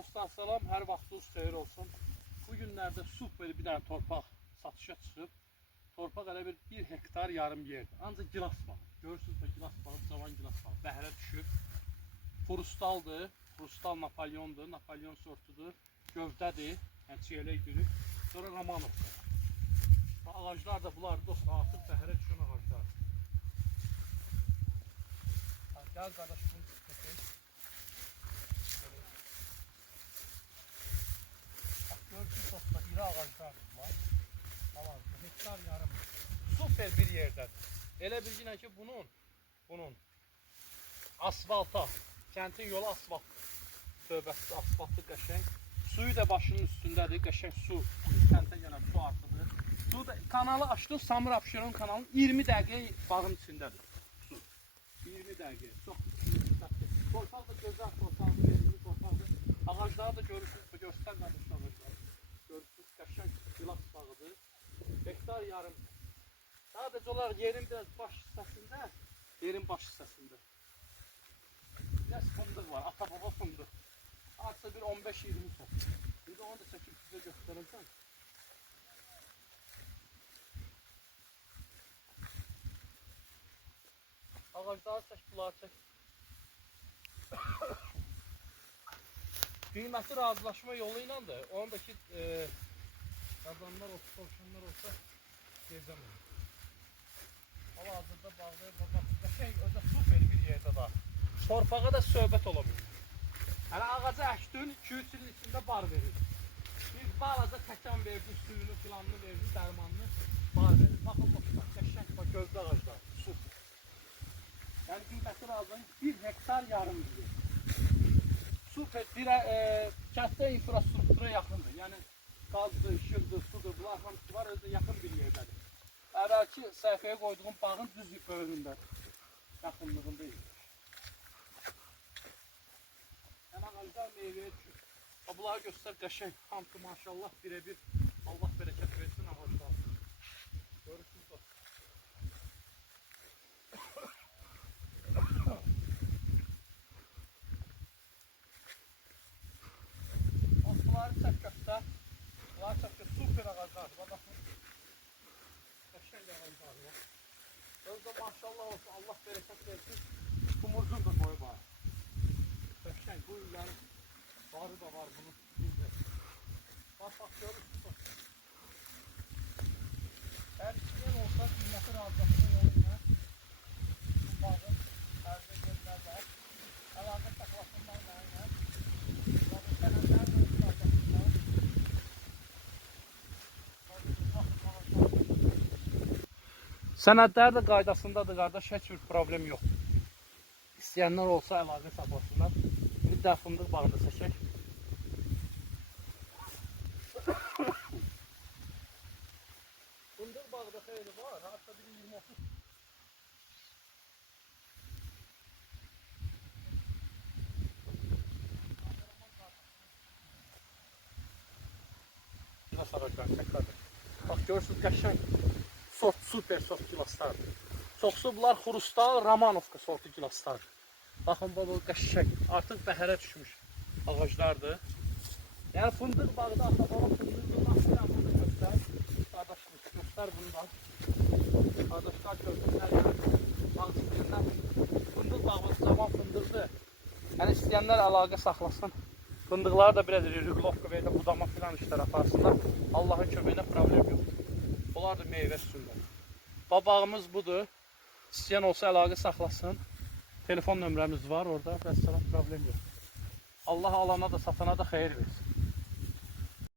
Dostlar salam, hər vaxtınız xeyir olsun. Bu günlərdə super bir dənə torpaq satışa çıxıb. Torpaq elə bir 1 hektar yarım yerdir. Ancaq gilas bağı. Görürsünüz də gilas bağı, cavan gilas bağı. Bəhrə düşüb. Prustaldır. Prustal Napoleondur. Napoleon sortudur. Gövdədir. Yəni çiyələk dürüb. Sonra Romanov. Ağaclar da bunlar dostlar artıq bəhrə düşən ağaclar. Gəl qardaş bunu çəkək. Gördüğünüz dostlar iri ağaclar var. Tamam, hektar yarım. Süper bir yerden. Elə bilginə ki bunun asfalta, kentin yolu asfalt. Tövbəsi asfaltlı qəşəng. Suyu da başının üstündədir. Qəşəng su. Kəntə gələn su artıdır. Su da kanalı açdın, Samur Abşeron kanalı 20 dəqiqə bağın içindədir. Su. 20 dəqiqə. Çox torpaq da gözəl torpaqdır, verimli torpaqdır. Ağacları da görürsünüz, göstər qardaşlar ağacları. Görürsünüz, qəşəng gilas bağıdır. Hektar yarım. Sadəcə olaraq yerin biraz baş hissəsində, yerin baş hissəsində. Biraz fındıq var, ata-baba fındıq. Artıq bir 15-20 ton. Bir də onu da çəkib sizə göstərəcəm. Ağacları çək, bunları çək. Qiyməti razılaşma yolu ilə də, onun da ki, qazanlar olsa, soruşanlar olsa, gezəməyim. Hal-hazırda bağlayıb, qəşəng, özə super bir yerdə da. Torpağa da söhbət ola bilir. Yəni, ağaca əkdin, 2-3 ilin içində bar verir. Bir balaca təkan verdin, suyunu, filanını verdin, dərmanını bar verir. Baxın, dostlar, qəşəng, gövdə ağaclar, super. Yəni, qiyməti razılaşma 1 hektar yarım bilir. Super, kənddə infrastruktura yaxındır. Yəni, qazdır, işıqdır, sudur, bunlar hamısı var, özü yaxın bir yerdədir. Əvvəlki səhifəyə qoyduğum bağın düz böyründədir. Yaxınlığındayız. Yəni, ağaclar meyvəyə düşür. Bunları göstər, qəşəng, hamısı maşallah birə-bir. Allah bərəkət versin ağaclar. Görürsünüz o. Bunları çək göstər. Bunları çək göstər. Super ağaclar. Baxın. Qəşəng ağaclar var. Özdə maşallah olsun. Allah bərəkət versin. Kumurcun da boyu var. Qəşəng. Bu illərin barı da var bunun. Bax, görürsünüz. Hər istəyən olsa qiyməti razılaşma yolu ilə bu bağın ərdə gəlməzlər. Əlaqə saxlasınlar mənimlə. Sənədlər də qaydasındadır qardaş, heç bir problem yox. İstəyənlər olsa əlaqə saxlasınlar. Bir də fındıq bağında çəkək. Fındıq bağı da xeyli var, hatta bir 20-30. Bax, görürsünüz, qəşəng. Sort, super sort gilaslardır. Çoxsu bunlar Xrustal, Romanovka sortu gilaslardır. Baxın, bu qəşəng. Artıq bəhrə düşmüş ağaclardır. Yəni, fındıq bağı da ata-baba fındıq. Bunu da göstər. Qardaşımız, göstər bunu da. Qardaşlar gördüklər, yəni, bağ istəyənlər. Fındıq bağı, cavan fındıqdır. Yəni, istəyənlər əlaqə saxlasın. Fındıqları da biraz rüqlovka və ya budama filan işlər aparsınlar. Allahın köməyinə problem yox. Bunlar da meyvə üstündə. Bağımız budur. İstəyən olsa əlaqə saxlasın. Telefon nömrəmiz var orada. Vəssalam, problem yox. Allah alana da satana da xeyir versin.